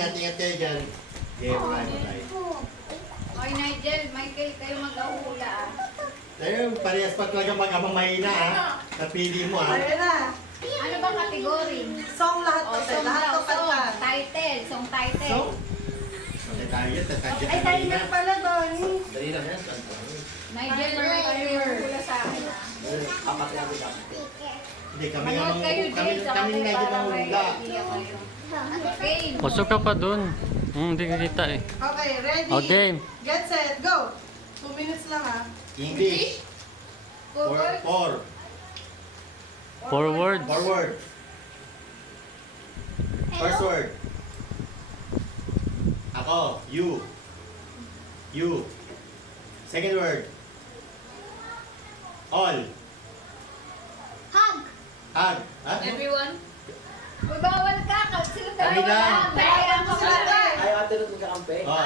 ingat-ingat kayo dyan. Game, bye. Oy, Nigel, Michael, kayo mag-ahula ah. Tayo, parehas pa talaga mag-amang mahina ha. Napili mo ha. Ayun na. Ano bang kategory? Song lahat O, to. song Lahat daw, to kanta. title, song title. So, tayo, tatadya Ay, tayo na pala, Donnie. Dali lang yan. Nigel, Timer, kayo timer. hula sa akin ah. Apat na dapat. Hindi, kami Manood ang kayo, kami Jade, sa kami kayo nga para yung may hula. idea kayo. Okay. Pasok ka pa dun. Hindi ka kita eh. Okay, ready? Okay. Get set, go. 2 minutes lang ha. English. Forward. Forward. Forward. First word. Ako. You. You. Second word. All. Hug. Hug. Ha? Everyone. Uy, bawal ka. Sila Kami lang. Kaya ka pala. Ay, ate Ruth magkakampi. Oh.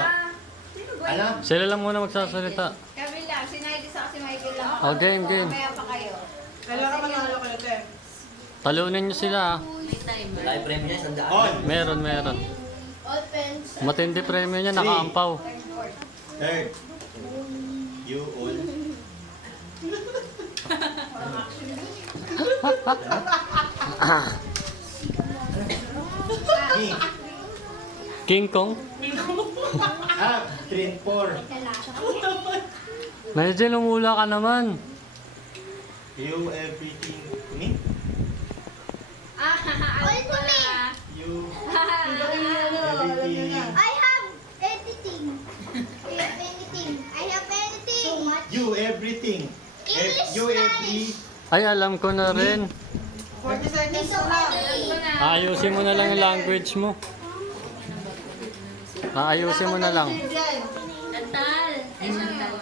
Sino ba? Ano? Sila lang muna magsasalita. Kami lang. Si Nigel sa si Michael lang. Oh, game. Mamaya pa kayo. Kailangan manalo kayo, te. Talunin nyo sila ah. May timer. Live premium niya, sandaan. All. Meron. All pens. Matindi premyo niya, nakaampaw. Third. You all. Me. King Kong. Ah, 3 and 4. Nigel, umula ka naman. You everything to me. All to me. You Everything. I have anything. I have anything. I have anything. So much. You everything. English, You every. Ay, alam ko na rin. 40 seconds So na lang. funny. Ayusin mo na lang yung language mo. Ayusin mo na lang. Natal. Ay, Natal.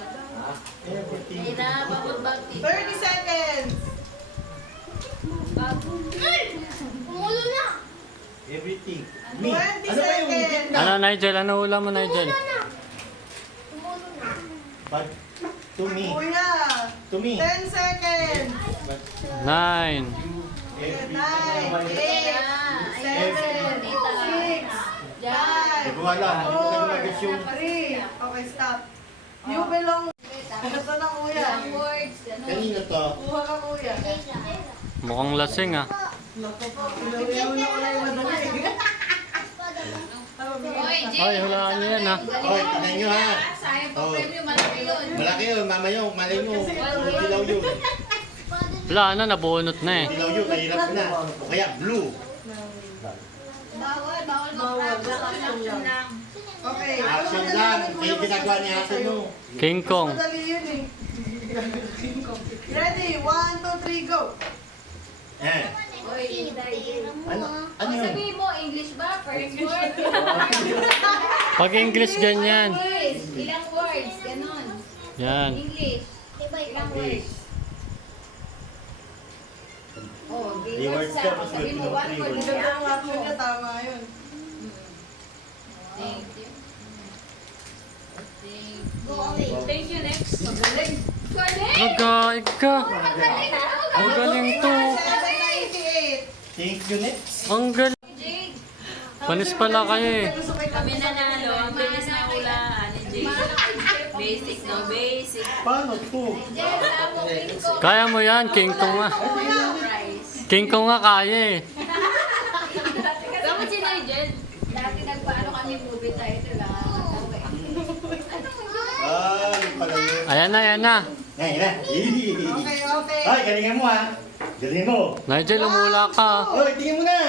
Everything. Ay, na, bababagti. 30 seconds. Umulo na. Everything. Me. 20 Ano ba yung seconds. Ano, Nigel? Ano hula mo, Nigel? Umulo na. But to me. Kuya. To me. 10 seconds. But 9. every. 9, 8, Ay, 7, 6, Diyan. Hindi ko alam. Hindi ko alam agad yung. 3. Okay, stop. You belong. Ano to na, kuya? Ilang words. Ganun. Kanino to? Kuha ka, kuya. Mukhang lasing ah. Naku po. Ilaw na ko na yung madali. Oy, Jay. Ay, hulaan niyo yan ah. Oy, tingnan nyo ha. Sayang pa Oh. premium. Malaki yun. Malaki yun. Mama yun. Malay mo. Dilaw yun. Wala na, nabunot na eh. Dilaw yun. Mahirap na. O kaya blue. Bawal Bawal. mag-action lang. Okay. Action lang. Kaya ginagawa niya atin no. King Kong. Madali yun eh. Ready? 1, 2, 3, go. Eh. Oy, Inday. Ano? Ano yun? Sabihin mo, English ba? First word? Pag English ganyan. Words. Ilang words? Ganon. Yan. English. Ilang words? Oh, Three words words lang. daw, Sabihin mo, one word. Ganda ng action niya, tama yun. Thank you. Go away. Thank you, next. Magaling. Galing! Magaling ka. Magaling! Magaling to. 798. Thank you next. Ang galing. Jade. Panis pala kayo eh. Kami nanalo. Ang bilis na hulaan ni Jade. Basic, no? Basic. Paano to? Jade, ako, King Kong. Kaya mo yan, King Kong nga. Prize. King Kong nga kaya eh. Dapat si Nigel. Dati nagpaano kami movie title lang. Ah, yun pala yun. Ayan na. Ngayon na. Okay, okay. Ay, galingan mo ha. Galingan mo. Nigel, umula ka. Oy, tingin mo na.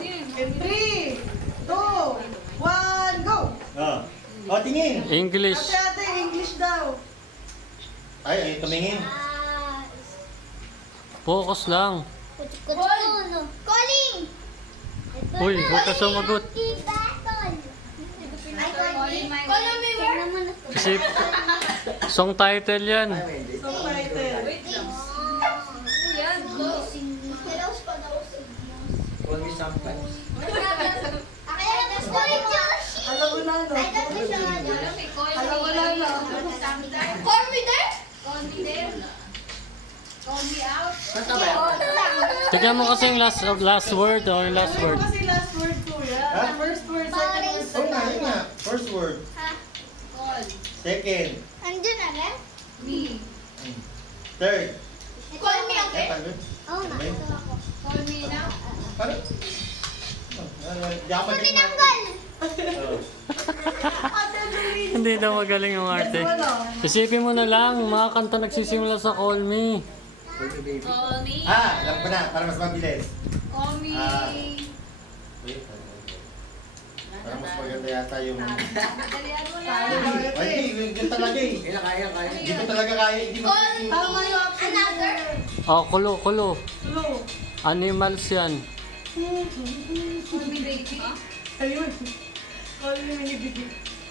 In 3, 2, 1, go. Oh. Oh, tingin. English. Ate, English daw. Ay, tumingin. Focus lang. Calling. Uy, huwag ka sumagot. Calling me where? Kasi song title yan. So, title. Yan, go. Call me sometimes. Alam mo na, no? Alam, may call Alam mo na, no? Sometimes. Call me there? Call me there. Call me out. Basta ba yan? Tignan mo kasi yung last word o yung last Ano word. kasi last word, kuya? First word, second word, First word. Ha? Second. Andyan na rin? Third. Call me, Eh, okay? paano? Oo nga. Ano? Call me na. Paano? Di ako magaling Tinanggal! Oo. Hindi daw magaling yung arte. Isipin mo na lang, mga kanta nagsisimula sa Call Me. Call me baby. Call me. Alam ko na, para mas mabilis. Call me. Wait. Para mas maganda yata yung... Dalian mo na. Ay, yun talaga eh. Kaya kaya. Hindi ko talaga kaya. Hindi mo... Tama yung option. Another. Oh, kulo. Hello. Animals yan. Call me baby. Ayun. Call me minibigay.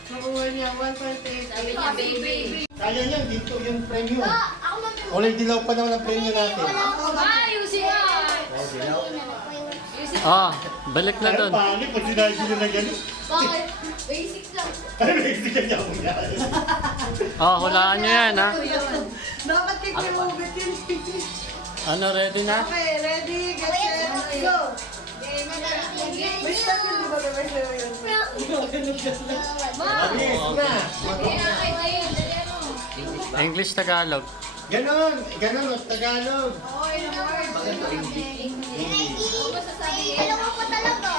Nakuha niya 1.8. Sabi niya baby. Sayang yan, dito yung premyo. Ako mag- Ulit dilaw pa naman ang premyo natin. Ayusin mo. Ah, balik na Ano doon. pangit pag sinabi nyo na gano'n? Bakit? Basic lang. Ano ba yung siya niya mo yan? Oh, hulaan nyo yan, ha? Dapat kay Kuya Ubet yun. Ano, ready na? Okay, ready, get set, go! May stop yun, di ba? May sayo yun. Mabilis na. English, Tagalog. Ganon, ganon, Tagalog. Maganda English. Dalawa po talaga.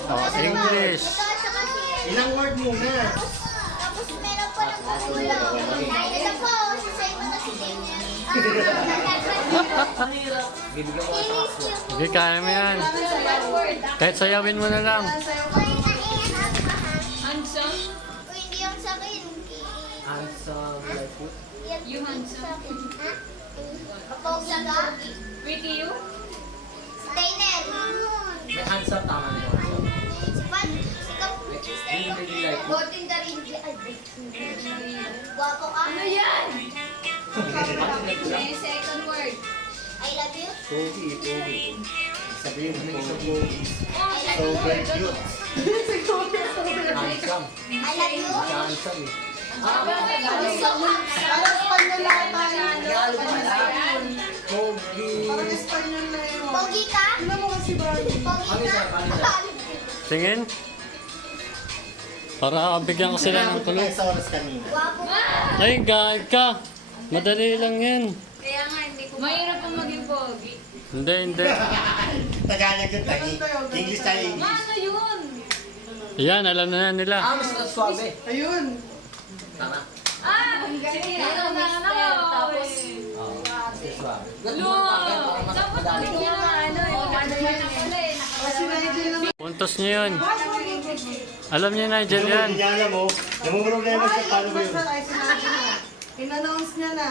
Oh, English. Ito at saka si... Ilang word muna? Tapos meron pa ng kukulang. Ito po, si Simon na si Daniel. Bibigyan ko sa aso. Hindi, kaya mo yan. Kahit sayawin mo na lang. Handsome. Hindi yung sa akin. Handsome like you. You handsome. Sa akin. Ha? Kapag ka? Pretty you. Steiner. May handsome, tama na yung handsome. Si Pat. Si Kap. Really, really like you. Gordon Darinji. Ay, guwapo ka. Ano yan? Bakit na May second word. I love you. Pogi. Sabihin mo Ano sa yung pogi. I So love you. very cute. handsome? I love you. Siya handsome eh. So handsome. Parang Espanyol lahat tayo. Tagalog pala. Pogi. Parang Espanyol na yun. Pogi ka? Tignan mo kasi Barbie. Pogi Ano ka? siya? Ano siya? Tingin. Para bigyan ko sila ng tulog. Sa oras kanina. Guwapo ka. Ay, guide ka. Madali lang yan. Kaya nga hindi ko. Mahirap ang maging pogi. Hindi. Tagalog yung tangi. English tayo English. Ano yun? Yan, alam na nila. Mas suabe. Ayun. Tama. Sige, ano na tapos. Oo. Mas suabe. No! Dapat bigyan na ano eh. Ano yan na pala eh. Kasi Nigel naman. Puntos niyo yun. Alam niyo, Nigel yan. Hindi niya alam mo. Yung problema siya, paano ba yun? Basta tayo si Nigel na. In-announce niya na.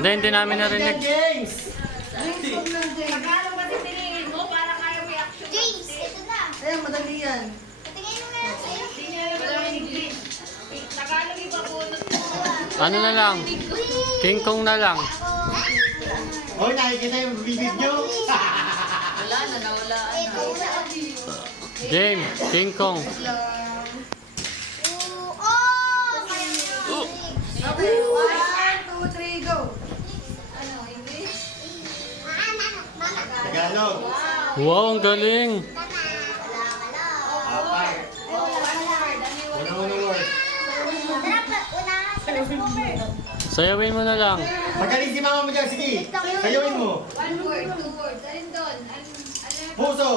Hindi namin narinig. James! James, huwag lang James. James, ito na. Ayan, madali yan. Patingin mo na lang sa'yo. Ano na lang? King Kong na lang. Hoy, nakikita yung bibig nyo? Wala na, nawala. Ito na. Game, King Kong. Oh! Okay, 1, 2, 3, go. Tagalog. Wow, ang galing. Apat. Unang word. Sayawin mo na lang. Magaling si mama mo dyan, sige. Sayawin mo. One word, two words. Alin doon? Puso.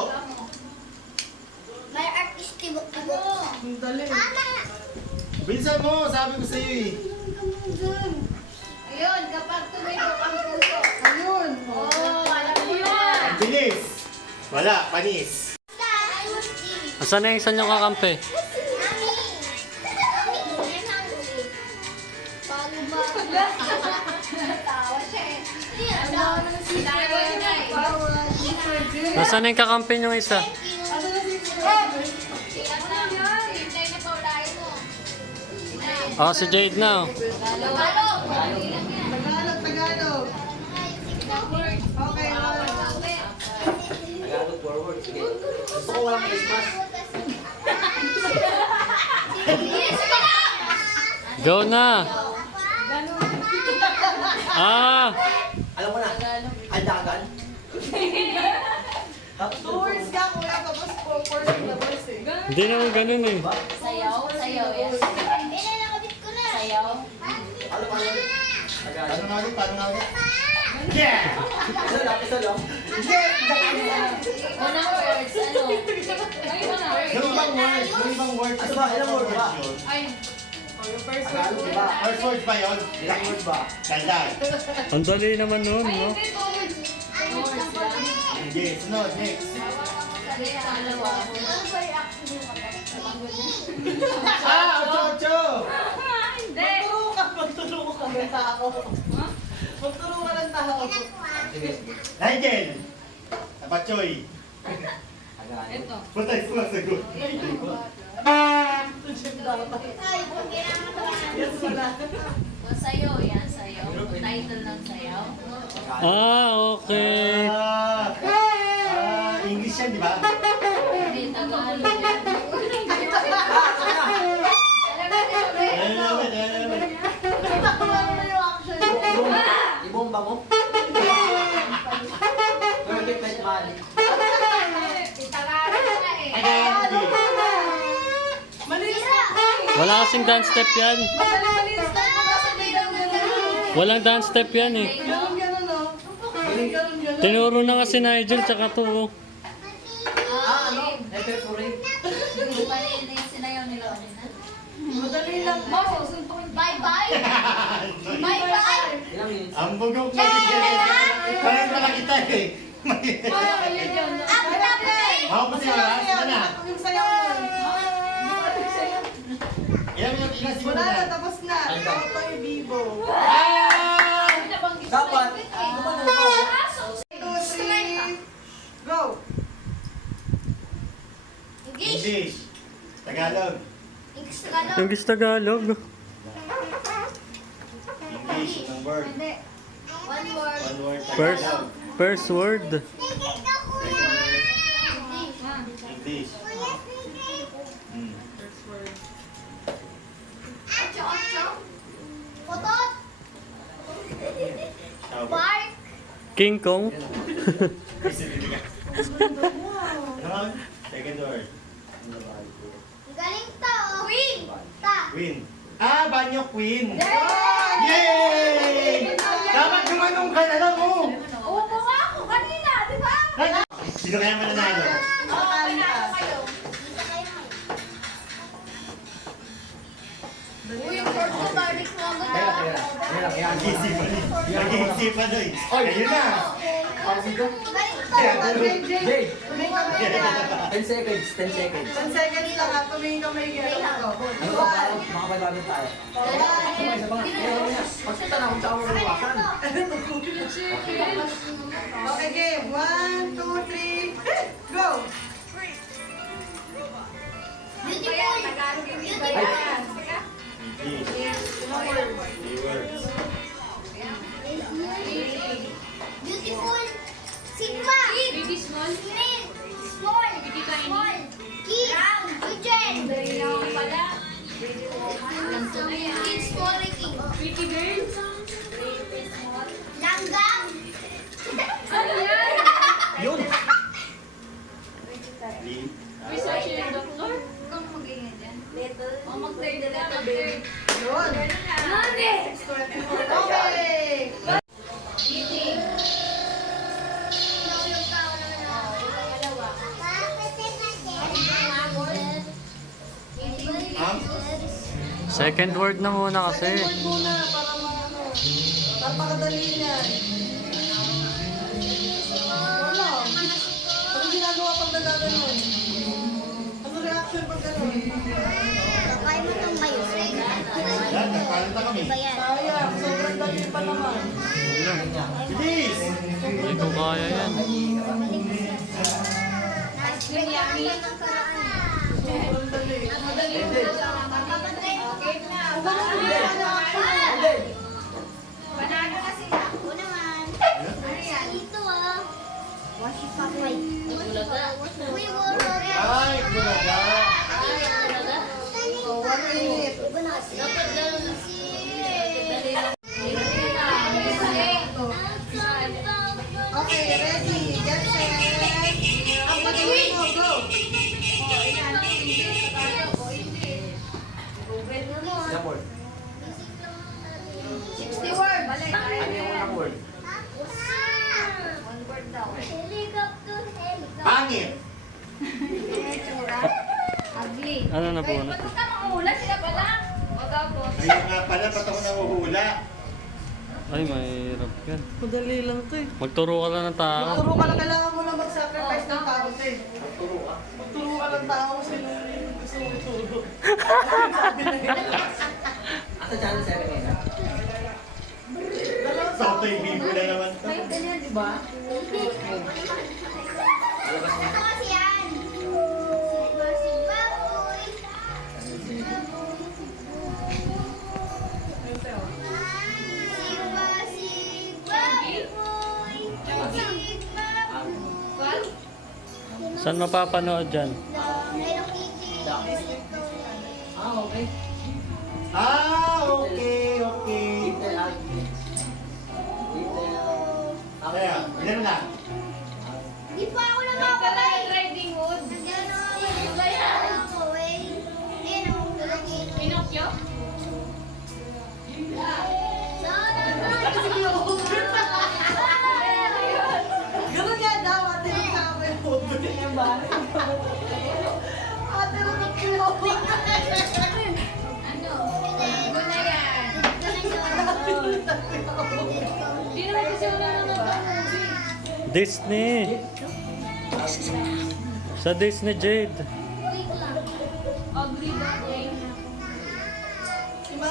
May artist Ano? Ang dali. Bilisan mo, sabi ko sa'yo eh. Ayun, kapag tumilok ang puso. Ayun. Oh, alam mo yun. Ang bilis. Wala, panis. Asan na yung isa niyong kakampi? Tawa siya eh. Nasaan na yung kakampi niyong isa? Oh, si Jade na. Oh. Tagalog, Tagalog. Okay, Tagalog forward. Sige. Gusto ko walang Christmas. Go na. Ah, Alam mo na. Aldagan. Two words ka, kuya, tapos 4 syllables eh. Hindi naman ganun eh. Sayaw? Sayaw yan. Nakabit ko na. Sayaw? Ano pa yun? Paano nga ulit? Paano nga ulit? Yeah! Isa lang, isa lang. Unang words, ano? Yung ibang words, yung ibang words. Ano ba? Ilang word ba? Tagalog ba? First words ba yun? Ilang word ba? Dandan. Ang dali naman nun, no? Sige, sunod, next. Ocho! Sige. Nigel! Abachoy! Tagalog. Patay ko lang sagot. Sayaw yan, sayaw. Title ng sayaw. Ah, okay. English yan, di ba? Hindi, Tagalog yan. Ayan naman, ayan naman. Ibomba mo? Perfect pet money. Tagalog. Wala kasing dance step yan. Walang dance step yan eh. Tinuro na nga si Nigel tsaka to. Oh. Ah, ano? Epeporate. Yung kanina yung sinayaw nila kanina. Bye-bye. Bye-bye. Ilang minutes? Ang bugok mo, parang pala kita eh. Ako na play. Ako pa siya, ano na? Yung sayaw nun. Ilang siguro Wala na, na? tapos na. Ikaw to yung bibo. Dapat. Gumano ko. 2, 3, go! English. English. Tagalog. English Tagalog. English Tagalog. English, ng word. One word. One word. First, Tagalog. first word. English. Hmm. Ocho. Potot. Shower. Park. King Kong. Ano? Second word. Galing to. Queen. Ta. Queen. Ah, banyo queen. Yay! Dapat gumanong ka na lang, oh. Upo nga ako kanina, di ba? Sino kaya mananalo? Uy, yung short ko, balik mo agad. Kaya. Nag-iisipan. Nag-iisipan na eh. Ayun na. Galing to. Kaya, Jay! 10 seconds, 10 seconds. 10 seconds lang ha, tumingin ka may gano'n ako. Ano ba? Parang makapaglaban tayo. Sabay, sabay. Pagkita na kung saan mo luwasan. Okay, game. 1, 2, 3, go! Beautiful. Beautiful. English. Three words. Beautiful. Sigma. Baby small. Small. Small. Small. Kid. Eugene. Kid small king. Pretty girl. Langgam. Ano yan? Yun! Lee. Research yung doktor. Kung magiging dyan. O, mag-third na lang, mag-third. Yun. Mami. Okay! Second word na muna kasi. Second word muna para maano. Napakadali niyan. Wala. Ano ginagawa pag nagaganon? Ano reaction pag gano'n? Kaya mo itong mayo. Yan, nagpalita kami. Sayang, sobrang dali pa naman. Bilis! Hindi ko kaya yan. Sobrang dali. Banana na sila. Oo naman. Dito ah. Wash it pa kay. Uy, water. Ay, bulaga. So, 1 minute. Dapat ganun na. Okay, ready. Get set. Ang patuloy mo, go. Ano na po? Ba't ka mangula? Sila pala. O tapos. Ayun nga pala, ba't ako nanguhula? Ay, mahirap yan. Madali lang to eh. Magturo ka lang ng tao. Magturo ka lang, kailangan mo na mag-sacrifice ng tao to eh. Magturo ka ng tao kasi nung gusto mo ituro. Sabi na yun. Asa dyan sa akin eh. Sakto yung bibo na naman to. May ganyan, di ba? Ito kasi yan. Si Baboy. Si Baboy. Saan mapapanood dyan? Hello Kitty. Ah, okay. Ah, okay, okay. Detail out. Detail. Kaya, ilan na? Di pa ako nakakaway. Riding Hood. Nandiyan na ako. Nakakaway. Ayun ako. Pinocchio? Ganun nga daw, ate mo sa akin po. Yung bari. Ate mo sa akin po. Ano? Bago na yan. Hindi naman kasi wala naman ba? Disney! Sa Disney, Jade. Ugly ba?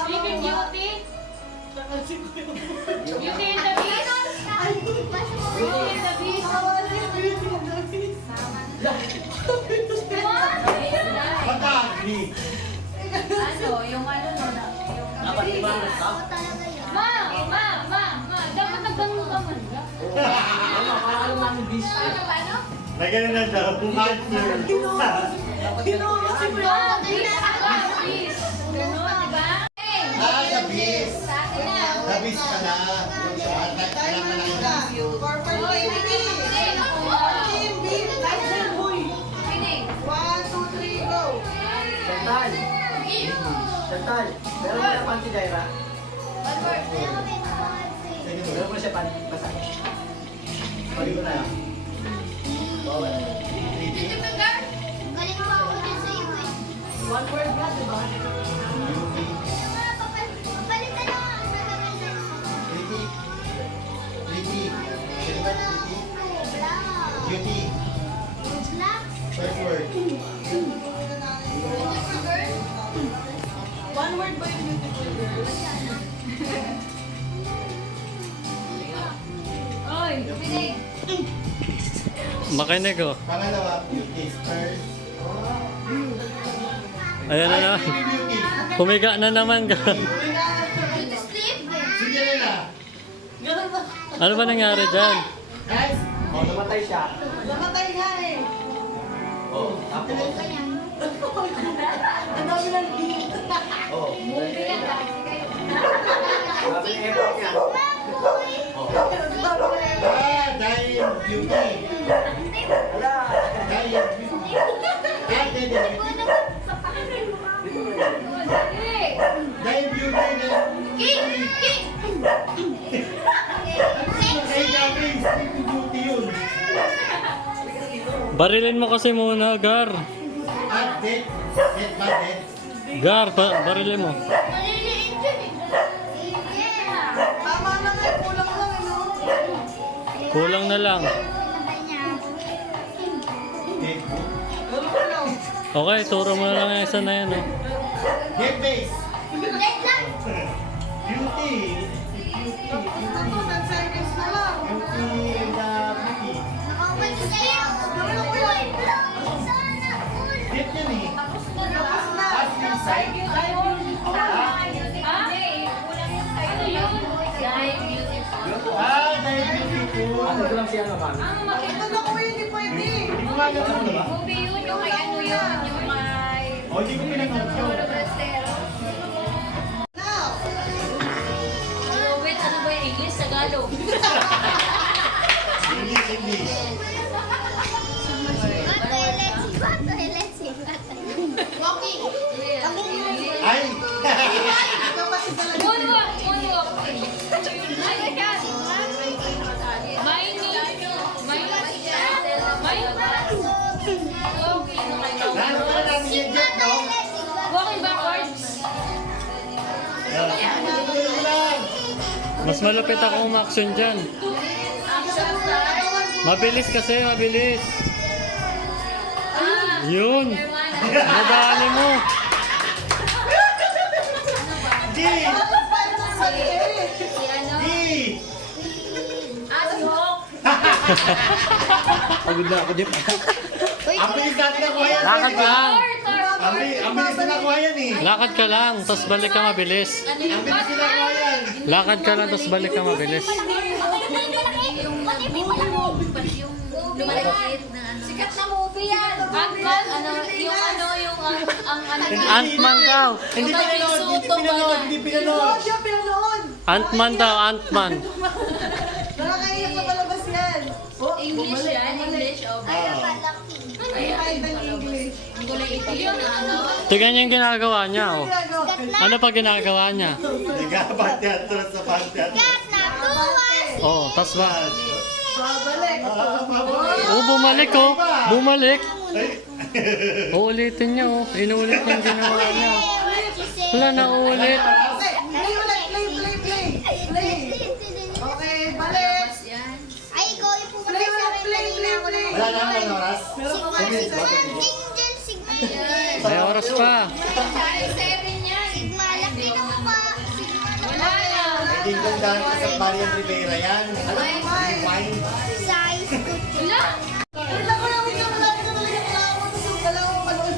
Sleeping Beauty? Beauty and the Beast? Beauty and the Beast? Pag-agri. Ano? Yung ano no? Dapat di ba nasa? Ma! Dapat nagganong ka man ba? Ano, parang namin bis. Ano ba, ano? Lagyan na daw, answer. Tinuro si Ma! Please! Please! Ganon, di ba? Ah, the beast. Sa akin na. The beast pala. Kailangan na kayo. Corporate TV. Team Beef. Action boy. Kinig. 1, 2, 3, go. Chantal. Chantal. Meron mo na panty, Jaira? One word. Meron mo na siya panty. Basta. Pali ko na. Bawal. Dito ka, Gar? Galing mo ako din sa iyo eh. One word nga, di ba? Papalitan na ang nagaganda mo. Ricky. Ricky. Sino ba si Ricky? Black. Beauty. Black. First word. One word ba yung beautiful girl? Oy, kinig. Makinig oh. Pangalawa, beauty. First. Ayan na na. Beauty. Humiga na naman ka. Beauty sleep. Sige na. Ganun ba? Ano ba nangyari dyan? Guys. Oh, namatay siya. Namatay nga eh. Oh, tapos. Ang dami ng beef. Oh, Movie yan, dahil kayo. sabi ni Ebro niya. Oh. Ah, dahil beauty. Wala. Dahil beauty. Ah, hindi. Hey! Dahil beauty na. Kaya gagawin, sleeping beauty yun. Barilin mo kasi muna, Gar. At dead. Dead ba, dead? Gar, barilin mo. Maliliit yun eh. Tama na nga, kulang lang eh, no? Kulang na lang. Dead book. Ganun ka lang. Okay, turo mo na lang yung isa na yan. Oh. Dead base. Dead lang. Beauty. Tapos na to, 10 seconds na lang. Beauty and beauty. Nakaumalis kayo. Uy, sana all. Dead yan eh. Tapos na na. Tapos na. As inside. Ano yun? Dahil beautiful. Ah, dahil beautiful. Ano ko lang siya naman? Ang makita Ito na ko hindi pwede. Hindi ko nga alam ano ba? movie yun, yung may ano yun, yung may... O, hindi ko pinag-out yun. Now, Ano, wait, ano ba yung English? Tagalog? English, English. Let's see. Walking. Ay! ikaw kasi talaga. Moonwalk! Moonwalk! Ano yan? Mining! Mining! Lalo ka na namin yung jet, no? Mas malapit ako umaksyon dyan. Mabilis kasi, mabilis. Yun. Nadali mo. G! G! Pagod na ako, Jeff. Ang bilis natin nakuha yan. Lakad ka lang. Ang bilis na nakuha yan eh. Lakad ka lang, tapos balik ka mabilis. Ang bilis na nakuha yan. Lakad ka lang, tapos balik ka mabilis. Sikat na movie yan. Ant-Man daw. Hindi pinanood, hindi pinanood, hindi pinanood. Siya pinanood. Ant-Man daw, Ant-Man. Nakakaiyak na palabas yan. Oh, English yan, English. Ay, ng English. Ang kulay itim yun, ano? Tignan niyo yung ginagawa niya, oh. Ginagawa. Ano pa ginagawa niya? Nagkabat teatro sa panteatro. Oh, tapos ba? Babalik. Oh, bumalik, oh. Bumalik. Ay. Uulitin niya, oh. Inuulit niya yung ginawa niya. Wala na ulit. Okay, play ulit. Play. Okay, balik. Ay, ikaw yung pumunta Play sa ulit, play. Wala na ang oras. Meron pa ba Sigma. isa? Angel, Sigma. May oras pa. Sigma, laki ng mukha. Sigma. Hindi ko dahil sa Marian Rivera yan. Wine. Size. Wala ko lang ito. Wala ko talaga klamo. Wala ko panood.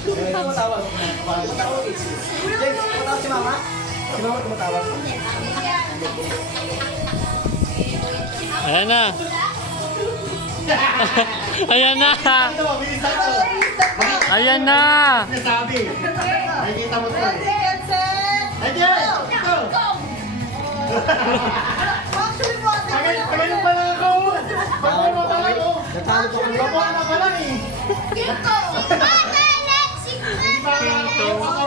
Tumatawag. Tumatawag eh. Jeff, tumatawag si Mama? Si Mama tumatawag. Ayan na. Ayan na. Ito, bilisan ko. Ayan na. Sinasabi. Nakikita mo to. Ready, get set. Ayan! Ito! Actually, what? Pagaling pa lang ako! Pagaling pa lang ako! Natalo ko Babawa na pa lang eh! Sigma, Hindi pa ako